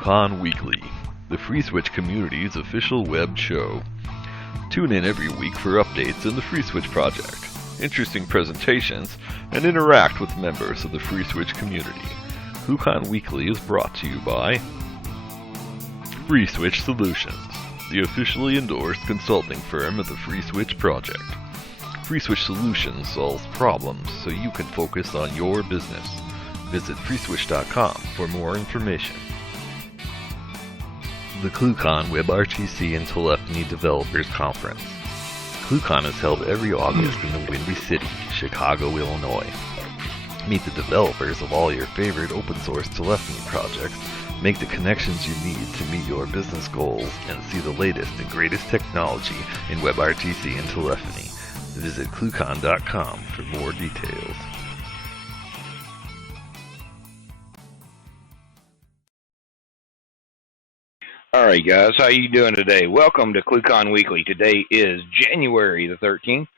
ClueCon Weekly, the FreeSWITCH community's official web show. Tune in every week for updates in the FreeSWITCH project, interesting presentations, and interact with members of the FreeSWITCH community. ClueCon Weekly is brought to you by FreeSWITCH Solutions, the officially endorsed consulting firm of the FreeSWITCH project. FreeSWITCH Solutions solves problems so you can focus on your business. Visit FreeSWITCH.com for more information. The ClueCon WebRTC and Telephony Developers Conference. ClueCon is held every August in the Windy City, Chicago, Illinois. Meet the developers of all your favorite open source telephony projects, make the connections you need to meet your business goals, and see the latest and greatest technology in WebRTC and telephony. Visit ClueCon.com for more details. All right, guys, how you doing today? Welcome to ClueCon Weekly. Today is January the 13th,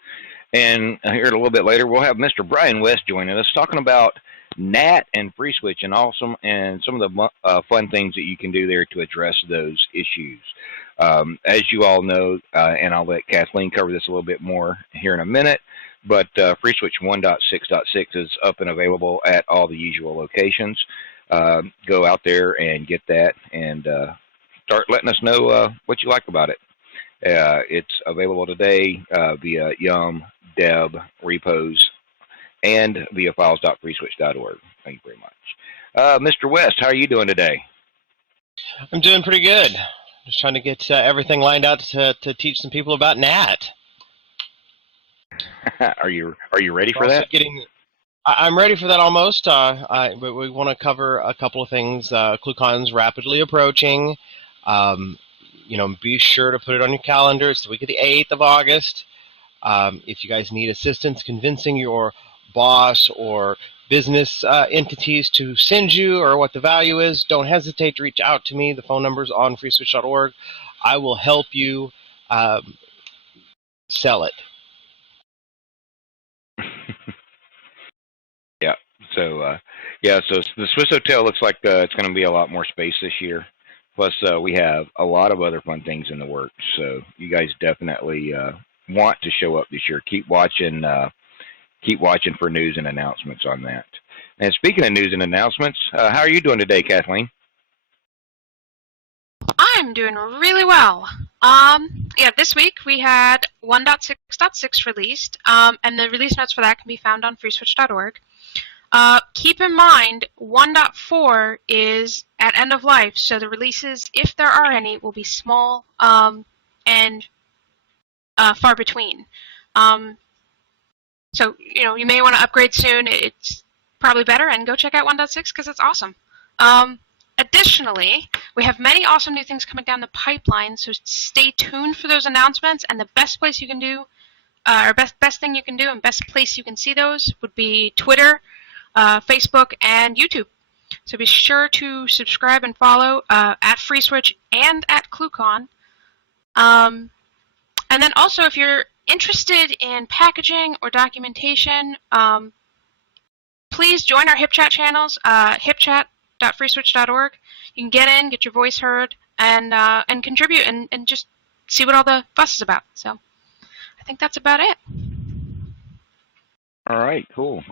and here a little bit later we'll have Mr. Brian West joining us talking about NAT and FreeSWITCH and some of the fun things that you can do there to address those issues. As you all know, and I'll let Kathleen cover this a little bit more here in a minute, but FreeSWITCH 1.6.6 is up and available at all the usual locations. Go out there and get that and start letting us know what you like about it. It's available today via Yum, Deb, repos, and via files.freeswitch.org. Thank you very much. Mr. West, how are you doing today? I'm doing pretty good. Just trying to get everything lined out to teach some people about NAT. Are you ready for that? I'm ready for that almost. But we want to cover a couple of things. ClueCon's rapidly approaching. Be sure to put it on your calendar. It's the week of the 8th of August. If you guys need assistance convincing your boss or business entities to send you or what the value is, don't hesitate to reach out to me. The phone number's on freeswitch.org. I will help you sell it. Yeah. So the Swiss Hotel looks like it's going to be a lot more space this year. Plus, we have a lot of other fun things in the works. So you guys definitely want to show up this year. Keep watching for news and announcements on that. And speaking of news and announcements, how are you doing today, Kathleen? I'm doing really well. This week we had 1.6.6 released, and the release notes for that can be found on freeswitch.org. Keep in mind, 1.4 is at end of life, so the releases, if there are any, will be small and far between. So, you may want to upgrade soon. It's probably better, and go check out 1.6 because it's awesome. Additionally, we have many awesome new things coming down the pipeline, so stay tuned for those announcements. And the best place you can do, or best thing you can do and best place you can see those would be Twitter, Facebook, and YouTube. So be sure to subscribe and follow at FreeSWITCH and at ClueCon. And then also, if you're interested in packaging or documentation, please join our HipChat channels, hipchat.freeswitch.org. You can get in, get your voice heard, and contribute and just see what all the fuss is about. So I think that's about it. All right, cool.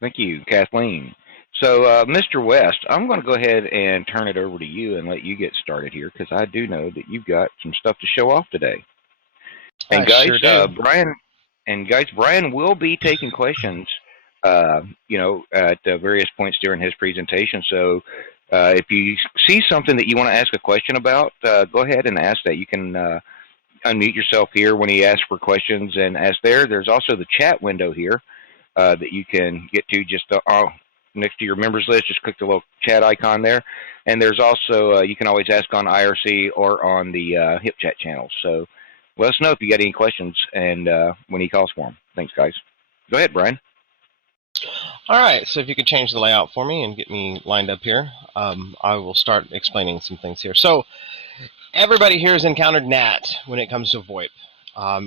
Thank you, Kathleen. So, Mr. West, I'm going to go ahead and turn it over to you and let you get started here because I do know that you've got some stuff to show off today. And guys, sure do. Brian will be taking questions, at various points during his presentation. So, if you see something that you want to ask a question about, go ahead and ask that. You can unmute yourself here when he asks for questions and ask there. There's also the chat window here that you can get to just next to your members list. Just click the little chat icon there. And there's also, you can always ask on IRC or on the HipChat channel. So let us know if you got any questions and when he calls for them. Thanks, guys. Go ahead, Brian. All right, so if you could change the layout for me and get me lined up here, I will start explaining some things here. So everybody here has encountered NAT when it comes to VoIP.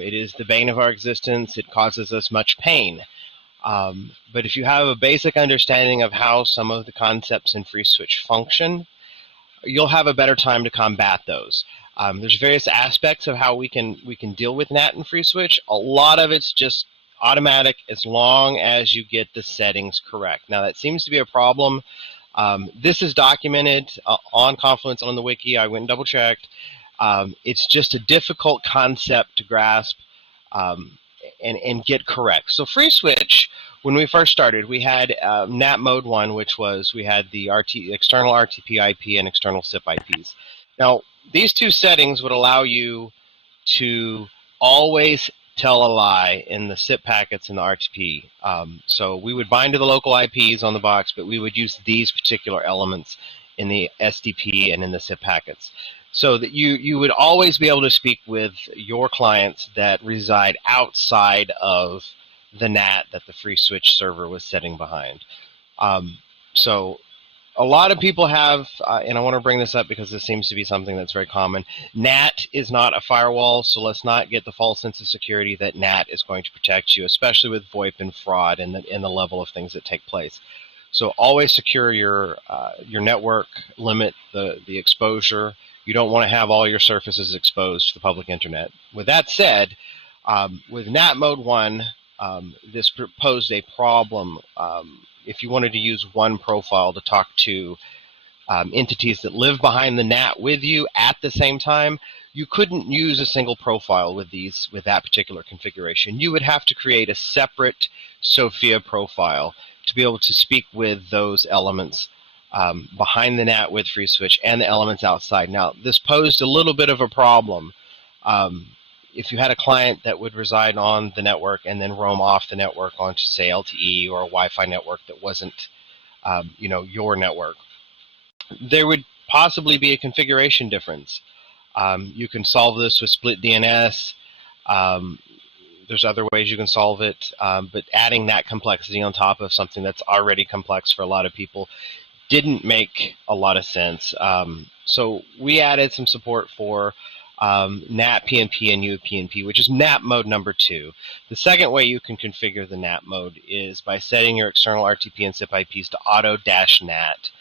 It is the bane of our existence. It causes us much pain. But if you have a basic understanding of how some of the concepts in FreeSWITCH function, you'll have a better time to combat those. There's various aspects of how we can deal with NAT and FreeSWITCH. A lot of it's just automatic as long as you get the settings correct. Now that seems to be a problem. This is documented on Confluence on the wiki. I went and double checked. It's just a difficult concept to grasp and get correct. So FreeSWITCH, when we first started, we had NAT mode 1, which was we had the external RTP IP and external SIP IPs. Now, these two settings would allow you to always tell a lie in the SIP packets and the RTP. So we would bind to the local IPs on the box, but we would use these particular elements in the SDP and in the SIP packets, so that you would always be able to speak with your clients that reside outside of the NAT that the FreeSWITCH server was setting behind. So a lot of people have, and I want to bring this up because this seems to be something that's very common, NAT is not a firewall, so let's not get the false sense of security that NAT is going to protect you, especially with VoIP and fraud and the level of things that take place. So always secure your network, limit the exposure. You don't want to have all your surfaces exposed to the public internet. With that said, with NAT mode 1, this posed a problem. If you wanted to use one profile to talk to entities that live behind the NAT with you at the same time, you couldn't use a single profile with that particular configuration. You would have to create a separate Sophia profile to be able to speak with those elements behind the NAT with FreeSWITCH and the elements outside. Now, this posed a little bit of a problem. If you had a client that would reside on the network and then roam off the network onto, say, LTE or a Wi-Fi network that wasn't, your network, there would possibly be a configuration difference. You can solve this with split DNS. There's other ways you can solve it, but adding that complexity on top of something that's already complex for a lot of people didn't make a lot of sense. So we added some support for NAT PNP and UPnP, which is NAT mode number 2. The second way you can configure the NAT mode is by setting your external RTP and SIP IPs to auto-NAT.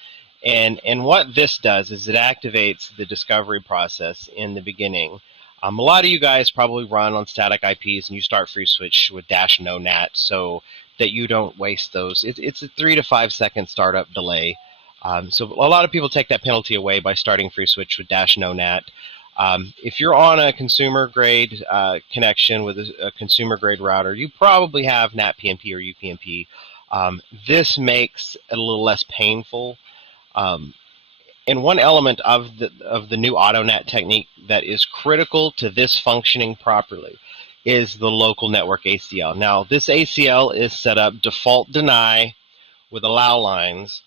And what this does is it activates the discovery process in the beginning. A lot of you guys probably run on static IPs and you start FreeSWITCH with -no NAT so that you don't waste those. It's a 3 to 5 second startup delay. So a lot of people take that penalty away by starting FreeSWITCH with -no NAT. If you're on a consumer grade connection with a consumer grade router, you probably have NAT PNP or UPnP. This makes it a little less painful. And one element of the new AutoNAT technique that is critical to this functioning properly is the local network ACL. Now, this ACL is set up default deny with allow lines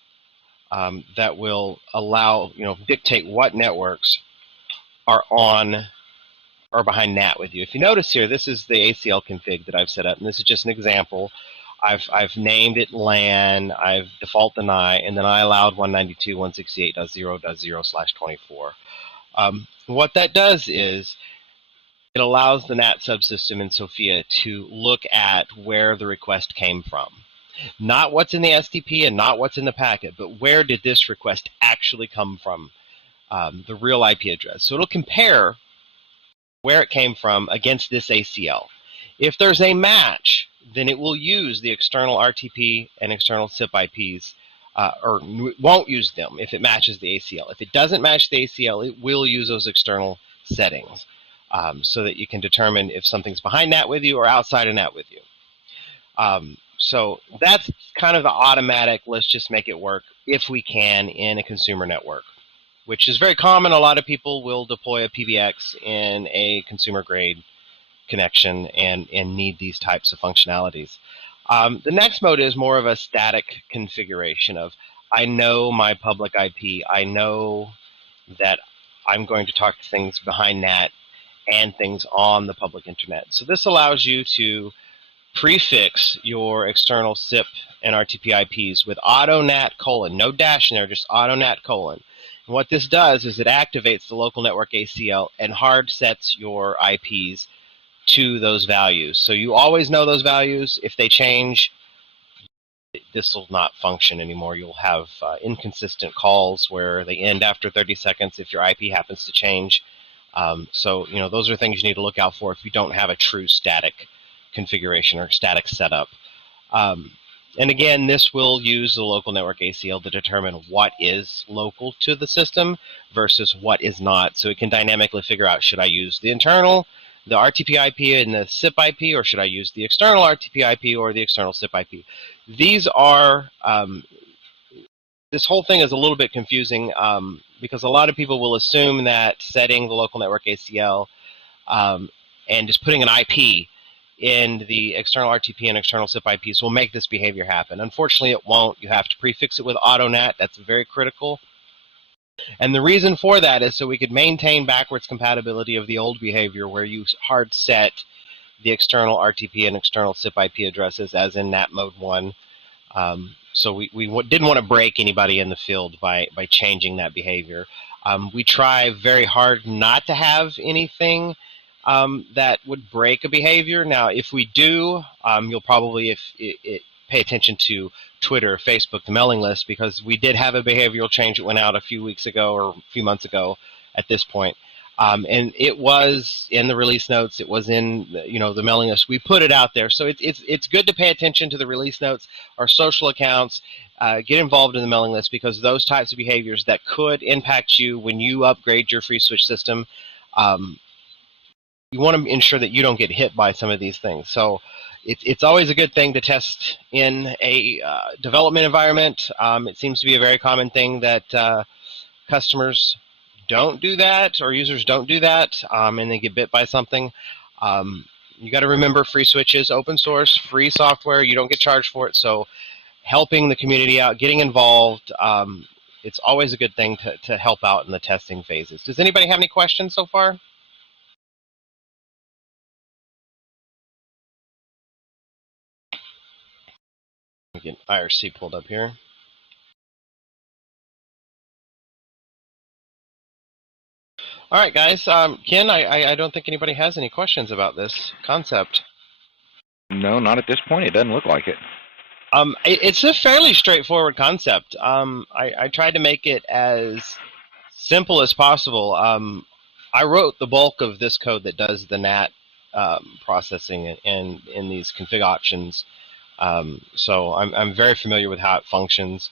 that will allow, dictate what networks are on or behind NAT with you. If you notice here, this is the ACL config that I've set up, and this is just an example. I've named it LAN, I've default deny, and then I allowed 192.168.0.0/24. What that does is it allows the NAT subsystem in Sophia to look at where the request came from. Not what's in the SDP and not what's in the packet, but where did this request actually come from, the real IP address. So it'll compare where it came from against this ACL. If there's a match, then it will use the external RTP and external SIP IPs, or won't use them if it matches the ACL. If it doesn't match the ACL, it will use those external settings so that you can determine if something's behind NAT with you or outside of NAT with you. So that's kind of the automatic, let's just make it work if we can in a consumer network, which is very common. A lot of people will deploy a PBX in a consumer grade connection and need these types of functionalities. The next mode is more of a static configuration of, I know my public IP, I know that I'm going to talk to things behind NAT and things on the public internet. So this allows you to prefix your external SIP and RTP IPs with AutoNAT:, no dash in there, just AutoNAT:. And what this does is it activates the local network ACL and hard sets your IPs to those values. So you always know those values. If they change, this will not function anymore. You'll have inconsistent calls where they end after 30 seconds if your IP happens to change. So, those are things you need to look out for if you don't have a true static configuration or static setup. And again, this will use the local network ACL to determine what is local to the system versus what is not. So it can dynamically figure out, should I use the internal, the RTP IP and the SIP IP, or should I use the external RTP IP or the external SIP IP? These are, this whole thing is a little bit confusing because a lot of people will assume that setting the local network ACL and just putting an IP in the external RTP and external SIP IPs will make this behavior happen. Unfortunately, it won't. You have to prefix it with AutoNAT. That's very critical. And the reason for that is so we could maintain backwards compatibility of the old behavior where you hard set the external RTP and external SIP IP addresses as in NAT mode 1. So we didn't want to break anybody in the field by changing that behavior. We try very hard not to have anything that would break a behavior. Now, if we do, you'll probably pay attention to Twitter, Facebook, the mailing list, because we did have a behavioral change that went out a few weeks ago or a few months ago at this point. And it was in the release notes. It was in the mailing list. We put it out there, so it's good to pay attention to the release notes, our social accounts, get involved in the mailing list, because those types of behaviors that could impact you when you upgrade your FreeSWITCH system. You want to ensure that you don't get hit by some of these things. So it's always a good thing to test in a development environment. It seems to be a very common thing that customers don't do that, or users don't do that, and they get bit by something. You got to remember, FreeSWITCH is open source, free software. You don't get charged for it. So helping the community out, getting involved, it's always a good thing to help out in the testing phases. Does anybody have any questions so far? Get IRC pulled up here. All right, guys. Ken, I don't think anybody has any questions about this concept. No, not at this point. It doesn't look like it. It's a fairly straightforward concept. I tried to make it as simple as possible. I wrote the bulk of this code that does the NAT processing in these config options. So I'm very familiar with how it functions.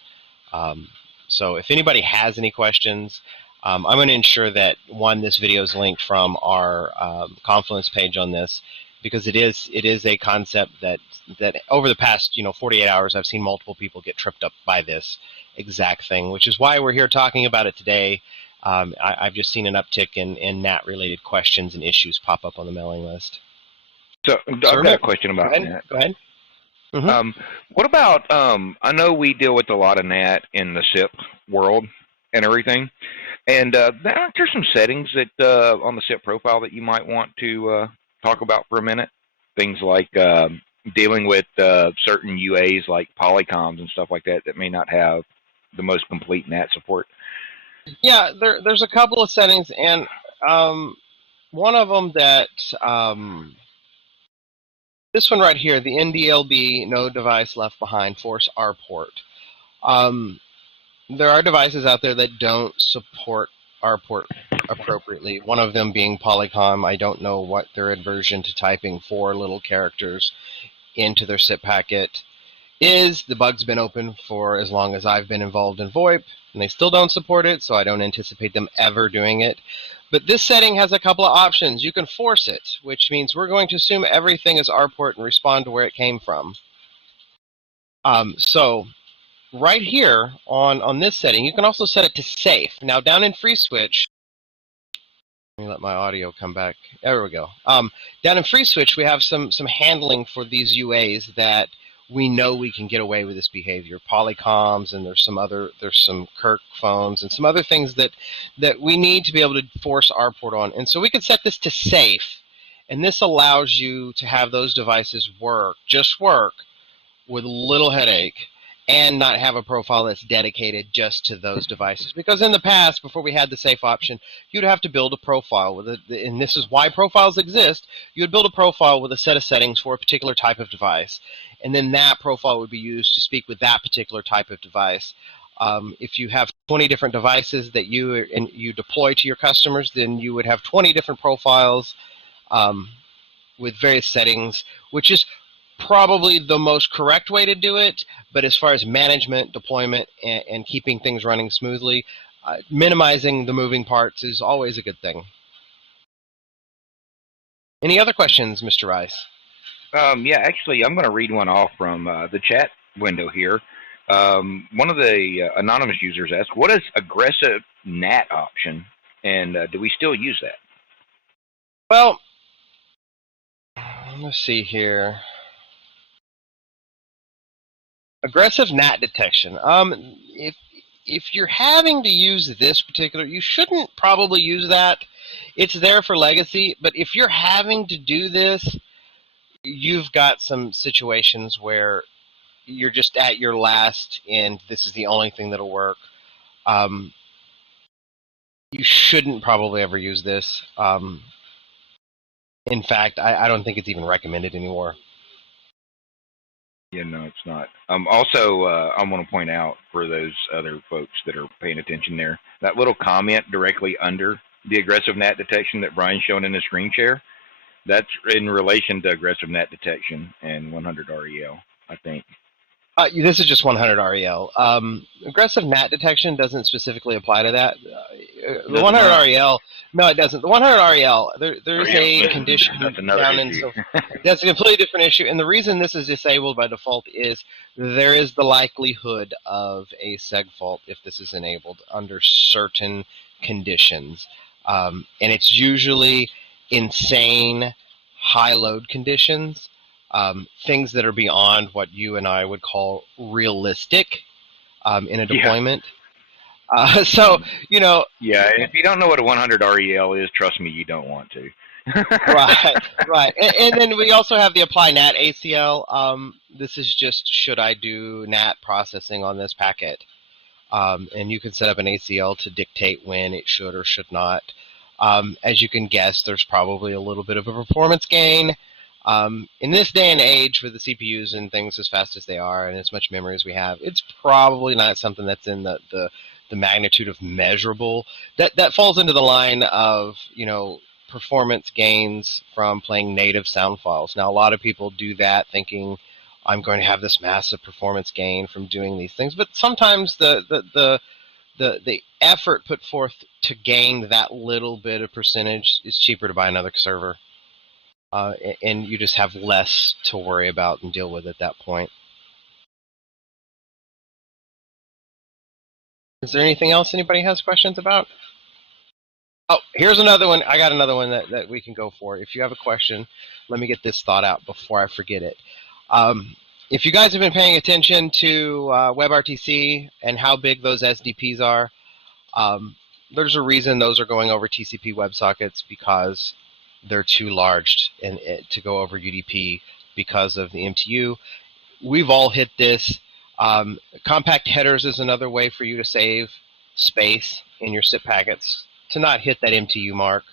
So if anybody has any questions, I'm going to ensure that, one, this video is linked from our Confluence page on this, because it is a concept that over the past 48 hours I've seen multiple people get tripped up by this exact thing, which is why we're here talking about it today. I've just seen an uptick in NAT-related questions and issues pop up on the mailing list. So I've got a question about NAT. Go ahead. Mm-hmm. What about, I know we deal with a lot of NAT in the SIP world and everything, and aren't there some settings that on the SIP profile that you might want to talk about for a minute? Things like dealing with certain UAs like polycoms and stuff like that may not have the most complete NAT support. Yeah, there's a couple of settings, and one of them that this one right here, the NDLB, no device left behind, force R port. There are devices out there that don't support R port appropriately, one of them being Polycom. I don't know what their aversion to typing 4 little characters into their SIP packet is. The bug's been open for as long as I've been involved in VoIP, and they still don't support it, so I don't anticipate them ever doing it. But this setting has a couple of options. You can force it, which means we're going to assume everything is R-port and respond to where it came from. So right here on this setting, you can also set it to safe. Now down in FreeSWITCH, let me let my audio come back. There we go. Down in FreeSWITCH, we have some handling for these UAs that we know we can get away with this behavior. Polycoms, and there's some Kirk phones and some other things that we need to be able to force R port on. And so we can set this to safe, and this allows you to have those devices just work with little headache, and not have a profile that's dedicated just to those devices. Because in the past, before we had the safe option, you'd have to build a profile with and this is why profiles exist. You would build a profile with a set of settings for a particular type of device, and then that profile would be used to speak with that particular type of device. If you have 20 different devices that you deploy to your customers, then you would have 20 different profiles with various settings, which is probably the most correct way to do it. But as far as management, deployment, and keeping things running smoothly, minimizing the moving parts is always a good thing. Any other questions, Mr. Rice? Yeah, actually, I'm going to read one off from the chat window here. One of the anonymous users asked, what is aggressive NAT option, and do we still use that? Well, let's see here. Aggressive NAT detection. If you're having to use this particular, you shouldn't probably use that. It's there for legacy, but if you're having to do this, you've got some situations where you're just at your last and this is the only thing that'll work. You shouldn't probably ever use this. In fact, I don't think it's even recommended anymore. Yeah, no, it's not. Also, I want to point out for those other folks that are paying attention there, that little comment directly under the aggressive NAT detection that Brian's showing in the screen share, that's in relation to aggressive NAT detection and 100 REL, I think. This is just 100 REL. Aggressive NAT detection doesn't specifically apply to that. The 100 REL, no, it doesn't. The 100 REL, there's a condition down in, so that's a completely different issue. And the reason this is disabled by default is there is the likelihood of a seg fault if this is enabled under certain conditions. And it's usually insane high load conditions. Things that are beyond what you and I would call realistic in a deployment. Yeah. So, you know. Yeah, if you don't know what a 100 REL is, trust me, you don't want to. Right. And then we also have the apply NAT ACL. This is just, should I do NAT processing on this packet? And you can set up an ACL to dictate when it should or should not. As you can guess, there's probably a little bit of a performance gain. In this day and age, with the CPUs and things as fast as they are and as much memory as we have, it's probably not something that's in the magnitude of measurable. That falls into the line of, you know, performance gains from playing native sound files. Now, a lot of people do that thinking, I'm going to have this massive performance gain from doing these things, but sometimes the effort put forth to gain that little bit of percentage is cheaper to buy another server. And you just have less to worry about and deal with at that point. Is there anything else anybody has questions about? Oh, here's another one. I got another one that we can go for. If you have a question, let me get this thought out before I forget it. If you guys have been paying attention to WebRTC and how big those SDPs are, there's a reason those are going over TCP WebSockets, because they're too large to go over UDP because of the MTU. We've all hit this. Compact headers is another way for you to save space in your SIP packets to not hit that MTU mark.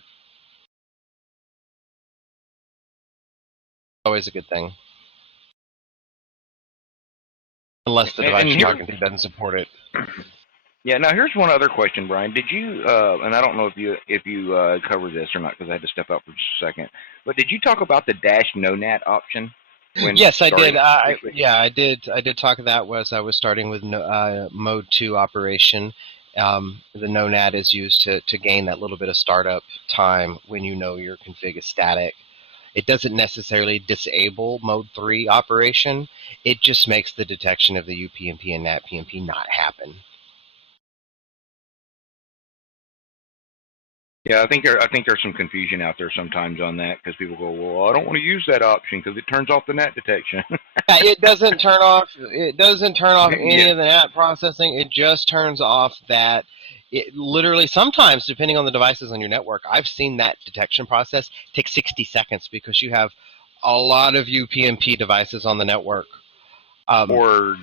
Always a good thing. Unless the device you're talking to doesn't support it. Yeah. Now here's one other question, Brian. Did you? And I don't know if you covered this or not, because I had to step out for just a second. But did you talk about the -no NAT option? Yes, I did. I did. I did talk of that. I was starting with mode 2 operation. The no NAT is used to gain that little bit of startup time when you know your config is static. It doesn't necessarily disable mode 3 operation. It just makes the detection of the UPnP and NAT PnP not happen. Yeah, I think there's some confusion out there sometimes on that, because people go, well, I don't want to use that option because it turns off the NAT detection. Yeah, it doesn't turn off. It doesn't turn off any of the NAT processing. It just turns off that. It literally, sometimes, depending on the devices on your network, I've seen that detection process take 60 seconds because you have a lot of UPnP devices on the network. Or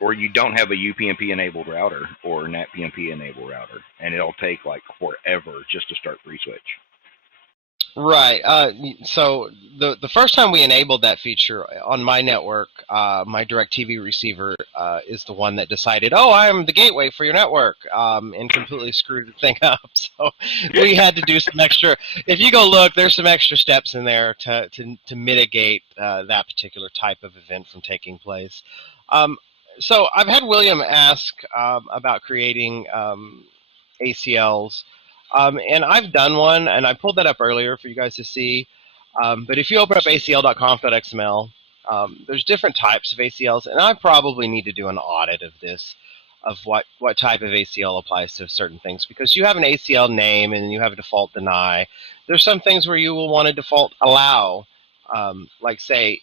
or you don't have a UPnP enabled router or NAT PnP enabled router, and it'll take like forever just to start FreeSWITCH. Right. So the first time we enabled that feature on my network, my DirecTV receiver is the one that decided, oh, I'm the gateway for your network, and completely screwed the thing up. So we had to do some extra. If you go look, there's some extra steps in there to mitigate that particular type of event from taking place. So I've had William ask about creating ACLs. And I've done one, and I pulled that up earlier for you guys to see. But if you open up acl.conf.xml, there's different types of ACLs, and I probably need to do an audit of this, of what type of ACL applies to certain things, because you have an ACL name and you have a default deny. There's some things where you will want to default allow, like say,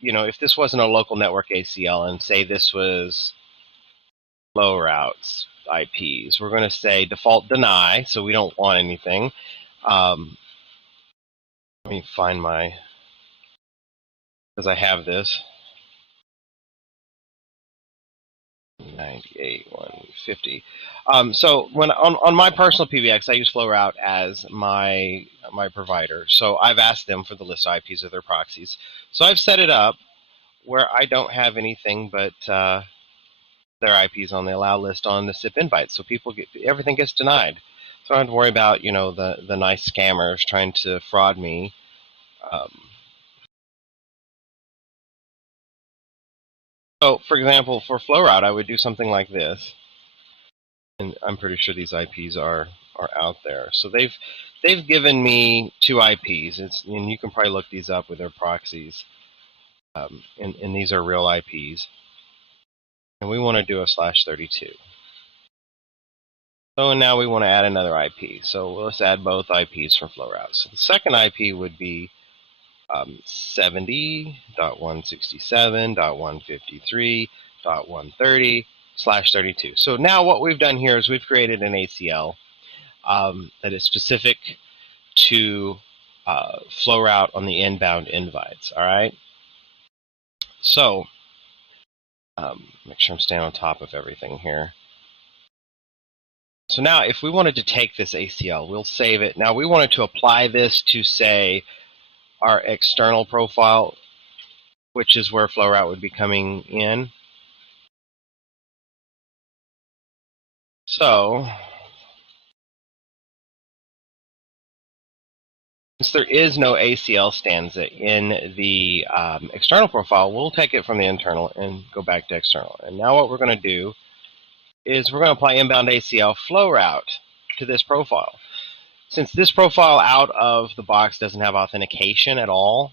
if this wasn't a local network ACL, and say this was flow routes IPs, we're going to say default deny, so we don't want anything. Let me find because I have this 98.150. So when on my personal PBX, I use FlowRoute as my provider. So I've asked them for the list of IPs of their proxies. So I've set it up where I don't have anything but their IPs on the allow list on the SIP invite, so everything gets denied. So I don't have to worry about the nice scammers trying to fraud me. So for example, for FlowRoute, I would do something like this, and I'm pretty sure these IPs are out there. So they've given me 2 IPs, and you can probably look these up with their proxies, and these are real IPs. And we want to do a /32. So now we want to add another IP. So let's add both IPs from FlowRoute. So the second IP would be 70.167.153.130/32. So now what we've done here is we've created an ACL that is specific to FlowRoute on the inbound invites. All right. So make sure I'm staying on top of everything here. So now if we wanted to take this ACL, we'll save it. Now we wanted to apply this to, say, our external profile, which is where FlowRoute would be coming in. So since there is no ACL stanza in the external profile, we'll take it from the internal and go back to external. And now what we're going to do is we're going to apply inbound ACL FlowRoute to this profile. Since this profile out of the box doesn't have authentication at all,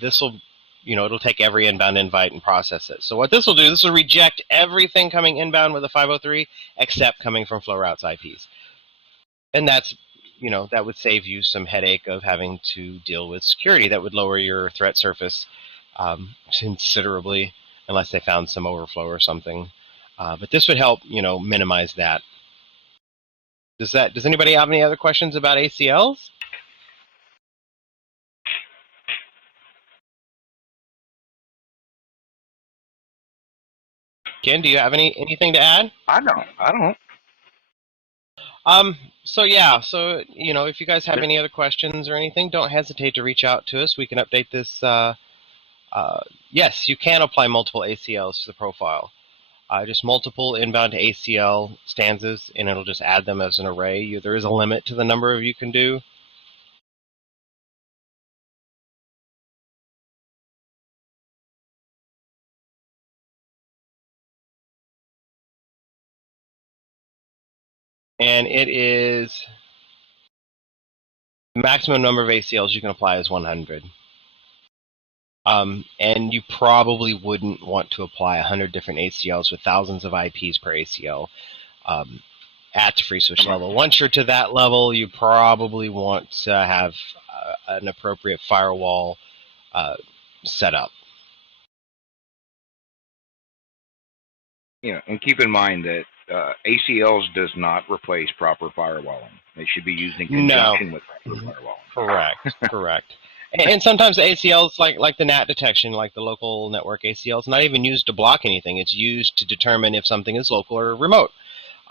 this will, it'll take every inbound invite and process it. So what this will do, this will reject everything coming inbound with a 503 except coming from FlowRoute's IPs. And that's, that would save you some headache of having to deal with security. That would lower your threat surface considerably, unless they found some overflow or something. But this would help, minimize that. Does anybody have any other questions about ACLs? Ken, do you have anything to add? I don't. So yeah, if you guys have any other questions or anything, don't hesitate to reach out to us. We can update this. Yes, you can apply multiple ACLs to the profile. Just multiple inbound ACL stanzas, and it'll just add them as an array. There is a limit to the number of you can do. And it is the maximum number of ACLs you can apply is 100. And you probably wouldn't want to apply 100 different ACLs with thousands of IPs per ACL at the FreeSWITCH level. Once you're to that level, you probably want to have an appropriate firewall set up. And keep in mind that ACLs does not replace proper firewalling. It should be used in conjunction with proper firewalling. Correct, correct. And sometimes the ACLs, like the NAT detection, like the local network ACL, is not even used to block anything. It's used to determine if something is local or remote.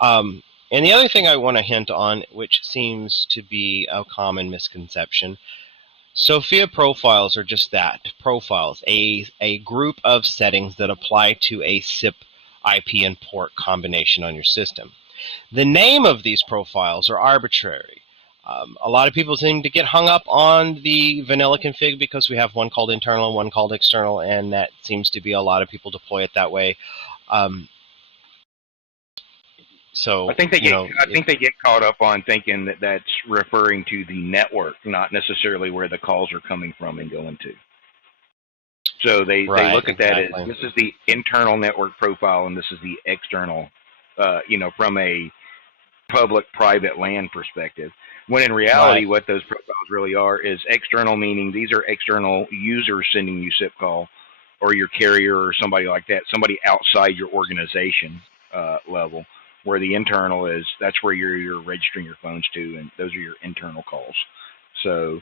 And the other thing I want to hint on, which seems to be a common misconception, Sophia profiles are just that, profiles, a group of settings that apply to a SIP IP and port combination on your system. The name of these profiles are arbitrary. A lot of people seem to get hung up on the vanilla config because we have one called internal and one called external, and that seems to be a lot of people deploy it that way. So I think they get caught up on thinking that that's referring to the network, not necessarily where the calls are coming from and going to. So they look at that as this is the internal network profile and this is the external, from a public-private LAN perspective. When in reality, what those profiles really are is external, meaning these are external users sending you SIP call, or your carrier or somebody like that, somebody outside your organization level. Where the internal is, that's where you're registering your phones to, and those are your internal calls. So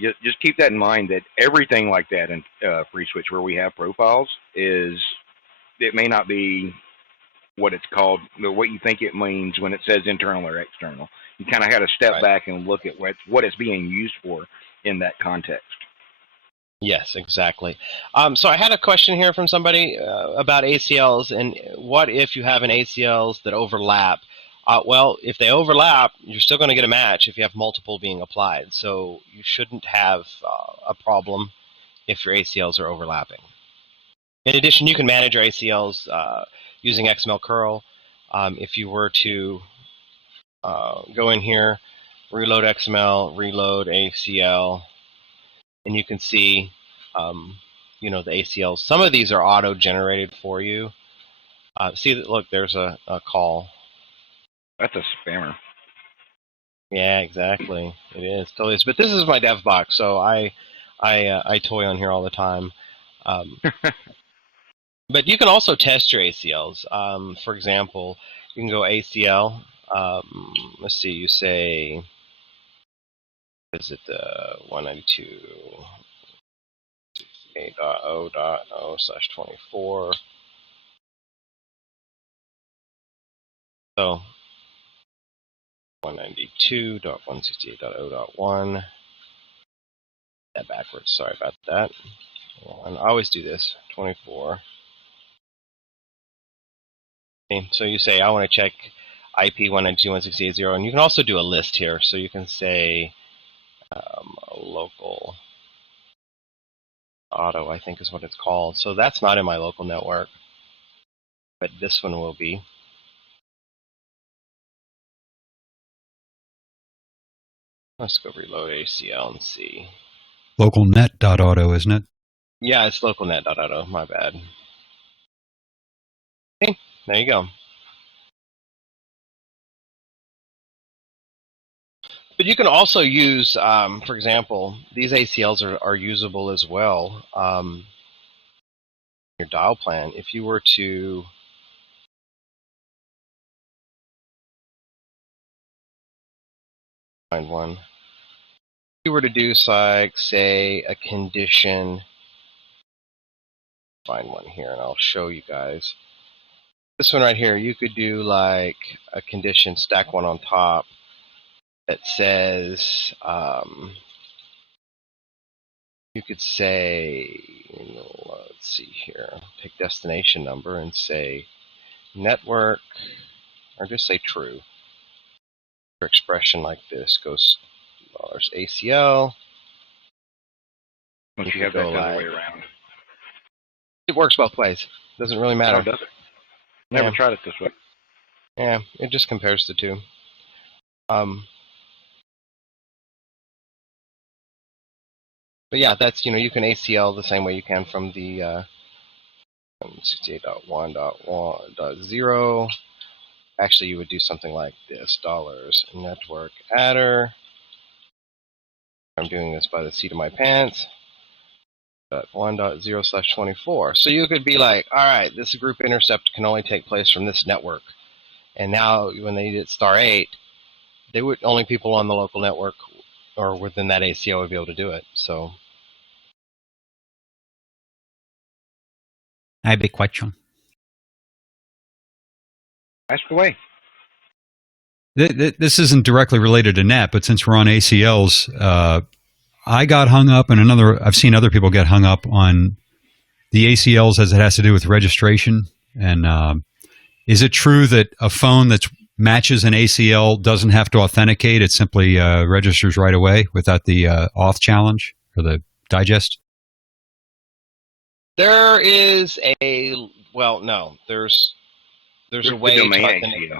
just keep that in mind, that everything like that in FreeSWITCH where we have profiles it may not be what it's called, what you think it means when it says internal or external. You kind of got to step back and look at what it's being used for in that context. Yes, exactly. So I had a question here from somebody about ACLs, and what if you have an ACLs that overlap? Well, if they overlap, you're still going to get a match if you have multiple being applied. So you shouldn't have a problem if your ACLs are overlapping. In addition, you can manage your ACLs using XML curl. If you were to go in here, reload XML, reload ACL, and you can see, the ACLs. Some of these are auto-generated for you. See, look, there's a call. That's a spammer. Yeah, exactly. It is, totally is. But this is my dev box, so I toy on here all the time. But you can also test your ACLs. For example, you can go ACL. Let's see, you say, is it 192.8.0.0/24? So 192.168.0.1. That backwards. Sorry about that. And I always do this. 24. Okay, so you say I want to check IP 192.168.0, and you can also do a list here. So you can say local auto, I think is what it's called. So that's not in my local network, but this one will be. Let's go reload ACL and see. Localnet.auto, isn't it? Yeah, it's localnet.auto. My bad. Okay, there you go. But you can also use, for example, these ACLs are usable as well. Your dial plan, if you were to find one, if you were to do like, say, a condition, find one here, and I'll show you guys. This one right here, you could do like a condition, stack one on top, that says, you could say, let's see here, pick destination number and say network, or just say true. Your expression like this goes $ACL. Once you have that the other way around. It works both ways. Doesn't really matter. Oh, does it? Never tried it this way. Yeah, it just compares the two. But yeah, that's, you can ACL the same way you can from the 68.1.1.0. Actually, you would do something like this, $network adder. I'm doing this by the seat of my pants. 1.0/24. So you could be like, all right, this group intercept can only take place from this network. And now when they hit *8, only people on the local network or within that ACL would be able to do it. So I beg question. Ask away. This isn't directly related to NAT, but since we're on ACLs, I got hung up, and I've seen other people get hung up on the ACLs as it has to do with registration. And is it true that a phone that matches an ACL doesn't have to authenticate? It simply registers right away without the auth challenge or the digest? There is no. There's a way to authenticate.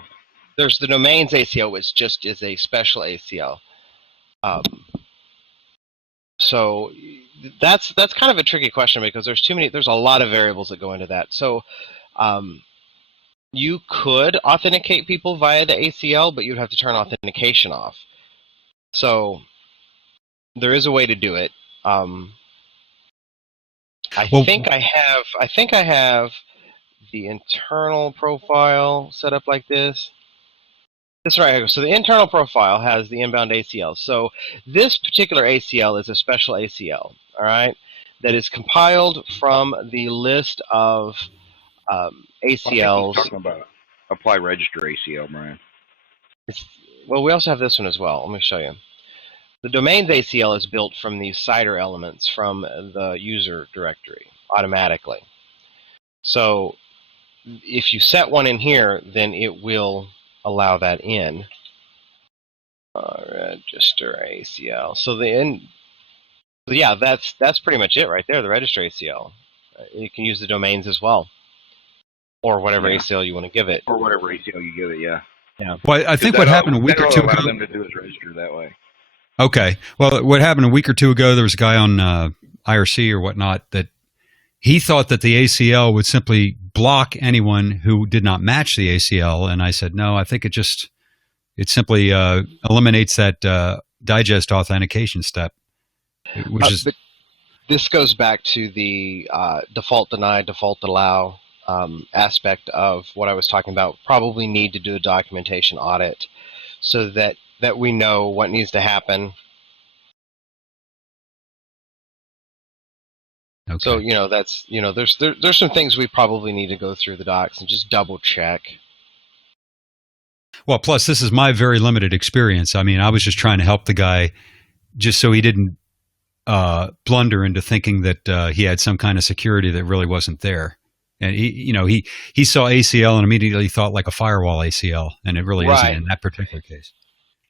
There's the domains ACL, which just is a special ACL. So that's kind of a tricky question because there's a lot of variables that go into that. So you could authenticate people via the ACL, but you'd have to turn authentication off. So there is a way to do it. I think I have the internal profile set up like this. That's right. So the internal profile has the inbound ACL. So this particular ACL is a special ACL, all right, that is compiled from the list of ACLs. Talking about apply register ACL, Brian. Well, we also have this one as well. Let me show you. The domains ACL is built from these CIDR elements from the user directory automatically. So if you set one in here, then it will allow that in. Register ACL. So that's pretty much it right there. The register ACL. You can use the domains as well, or whatever ACL you want to give it, or whatever ACL you give it. Yeah. Yeah. Well, I think what happened a week or two ago. Allow them to do is register that way. Okay. Well, what happened a week or two ago? There was a guy on IRC or whatnot that he thought that the ACL would simply block anyone who did not match the ACL, and I said no. I think it simply eliminates that digest authentication step, which is. But this goes back to the default deny, default allow aspect of what I was talking about. Probably need to do a documentation audit so that we know what needs to happen. Okay. So there's some things we probably need to go through the docs and just double check. Well, plus this is my very limited experience. I mean, I was just trying to help the guy, just so he didn't blunder into thinking that he had some kind of security that really wasn't there. And he saw ACL and immediately thought like a firewall ACL, and it really isn't in that particular case.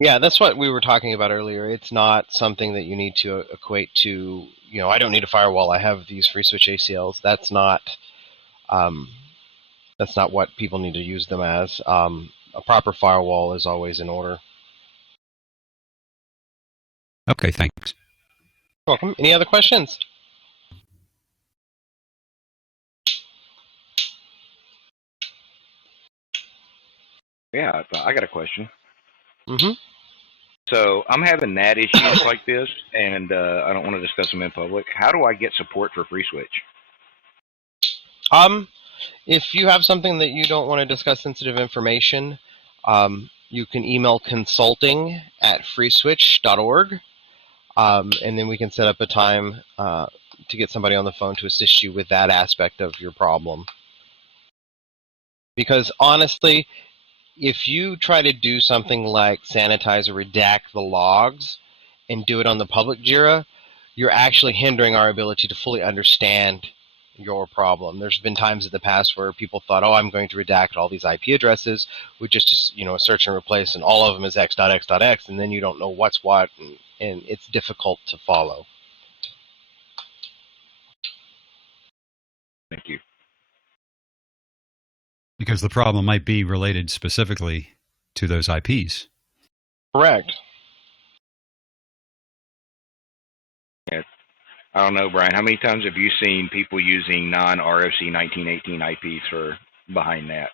Yeah, that's what we were talking about earlier. It's not something that you need to equate to. I don't need a firewall. I have these FreeSWITCH ACLs. That's not what people need to use them as. A proper firewall is always in order. Okay, thanks. Welcome. Any other questions? Yeah, I got a question. Mm-hmm. So I'm having NAT issues like this, and I don't want to discuss them in public. How do I get support for FreeSWITCH? If you have something that you don't want to discuss sensitive information, you can email consulting@freeswitch.org, and then we can set up a time to get somebody on the phone to assist you with that aspect of your problem. Because honestly, if you try to do something like sanitize or redact the logs and do it on the public JIRA, you're actually hindering our ability to fully understand your problem. There's been times in the past where people thought, oh, I'm going to redact all these IP addresses with just a search and replace, and all of them is x.x.x, and then you don't know what's what, and it's difficult to follow. Thank you. Because the problem might be related specifically to those IPs. Correct. Yeah. I don't know, Brian. How many times have you seen people using non-RFC 1918 IPs for behind that?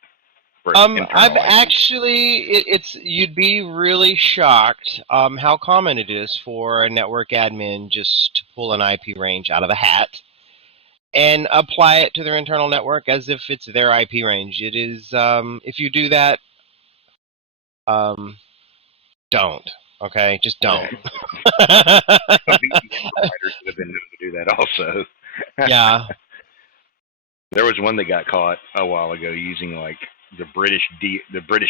I've actually, you'd be really shocked how common it is for a network admin just to pull an IP range out of a hat and apply it to their internal network as if it's their IP range. It is, if you do that, don't. Okay, just don't. VPN providers would have been known to do that also. Yeah. There was one that got caught a while ago using like the British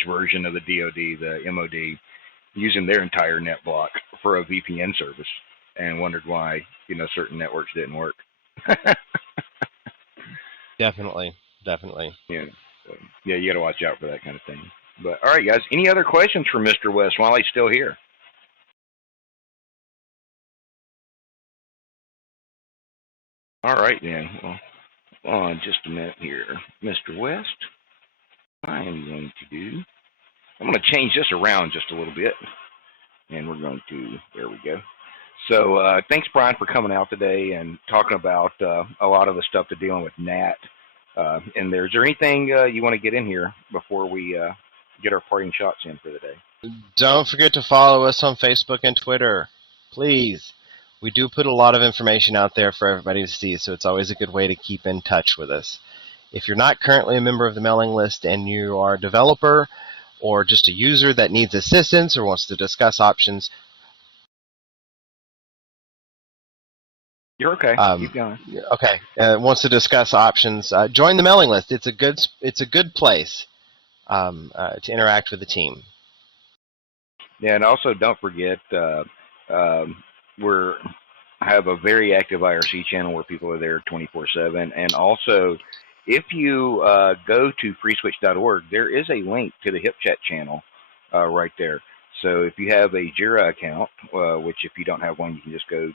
version of the DoD, the MOD, using their entire net block for a VPN service, and wondered why certain networks didn't work. Definitely. Yeah, so, yeah, you got to watch out for that kind of thing. But all right, guys, any other questions for Mr. West while he's still here? All right, then. Well, hold on just a minute here, Mr. West. I'm going to change this around just a little bit, and we're going to, there we go. So thanks, Brian, for coming out today and talking about a lot of the stuff to dealing with NAT. And is there anything you want to get in here before we get our parting shots in for the day? Don't forget to follow us on Facebook and Twitter, please. We do put a lot of information out there for everybody to see, so it's always a good way to keep in touch with us. If you're not currently a member of the mailing list and you are a developer or just a user that needs assistance or wants to discuss options, you're okay. Keep going. Okay. Wants to discuss options, join the mailing list. It's a good place to interact with the team. Yeah, and also don't forget we have a very active IRC channel where people are there 24/7, and also if you go to FreeSWITCH.org, there is a link to the HipChat channel right there. So if you have a Jira account, which if you don't have one, you can just go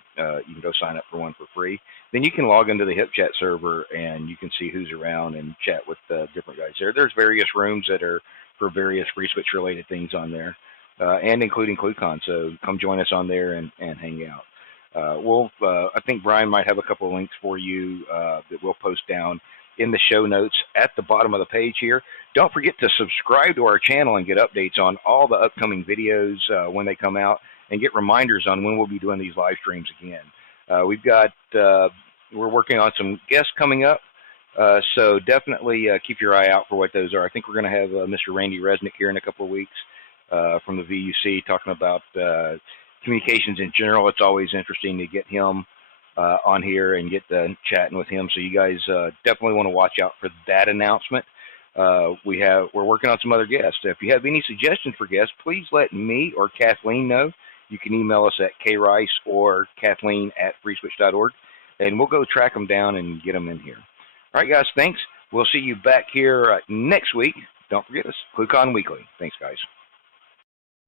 sign up for one for free. Then you can log into the HipChat server and you can see who's around and chat with different guys there. There's various rooms that are for various FreeSWITCH related things on there, and including ClueCon. So come join us on there and hang out. I think Brian might have a couple of links for you that we'll post down in the show notes at the bottom of the page here. Don't forget to subscribe to our channel and get updates on all the upcoming videos when they come out, and get reminders on when we'll be doing these live streams again. We're working on some guests coming up, so definitely keep your eye out for what those are. I think we're going to have Mr. Randy Resnick here in a couple of weeks from the VUC talking about communications in general. It's always interesting to get him on here and get chatting with him. So you guys definitely want to watch out for that announcement. We're working on some other guests. If you have any suggestions for guests, please let me or Kathleen know. You can email us at krice or kathleen@freeswitch.org, and we'll go track them down and get them in here. All right, guys, thanks. We'll see you back here next week. Don't forget us, ClueCon Weekly. Thanks, guys.